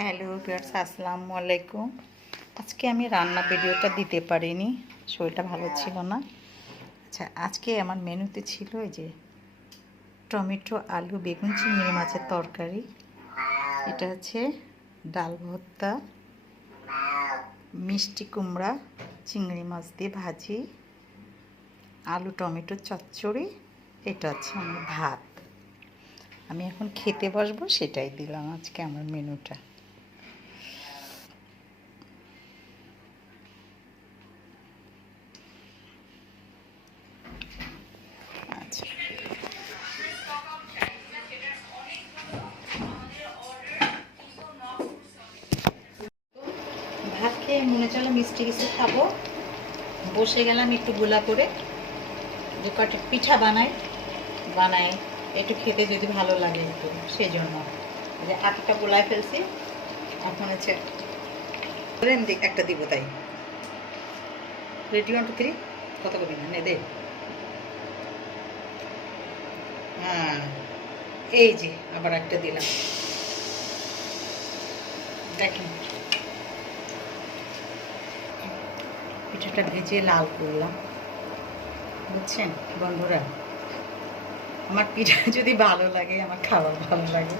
Hello viewers, আসসালামু আলাইকুম। আজকে আমি রান্না ভিডিওটা দিতে পারিনি, শরীরটা ভালো ছিল না। আচ্ছা, আজকে আমার মেনুতে ছিল এই যে টমেটো, আলু, বেগুন, চিংড়ি মাছের তরকারি। এটা হচ্ছে ডাল ভর্তা, মিষ্টি কুমড়া, চিংড়ি মাছ দিয়ে ভাজি, আলু টমেটো চচ্চড়ি। এটা হচ্ছে আমার ভাত। আমি এখন খেতে বসবো, সেটাই দিলাম আজকে আমার মেনুটা। আচ্ছা, ভাত খেয়ে মনে চলো মিষ্টি কিছু খাবো। বসে গেলাম একটু গোলা করে, দু কটা পিঠা বানাই একটু খেতে যদি ভালো লাগে একটু, সেই জন্য যে আটটা গোলায় ফেলছি। এখন হচ্ছে একটা দিব, তাই রেডি 1 2 3 কত করবি না নে দে। হ্যাঁ, এই যে আবার একটা দিলাম, দেখেন পিঠাটা ভেজে লাল করলাম। বুঝছেন বন্ধুরা, আমার পিঠা যদি ভালো লাগে, আমার খাবার ভালো লাগে,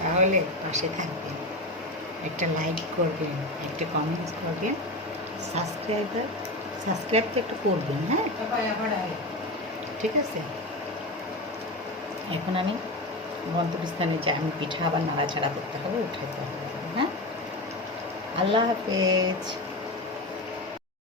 তাহলে পাশে থাকবেন, একটা লাইক করবেন, একটা কমেন্টস করবেন, সাবস্ক্রাইব তো একটু করবেন। হ্যাঁ, ঠিক আছে। এখন আমি গন্তব্যস্থানে যাই, আমি পিঠা আবার নাড়াচাড়া করতে হবে, উঠাইতে হবে। হ্যাঁ, আল্লাহ হাফেজ।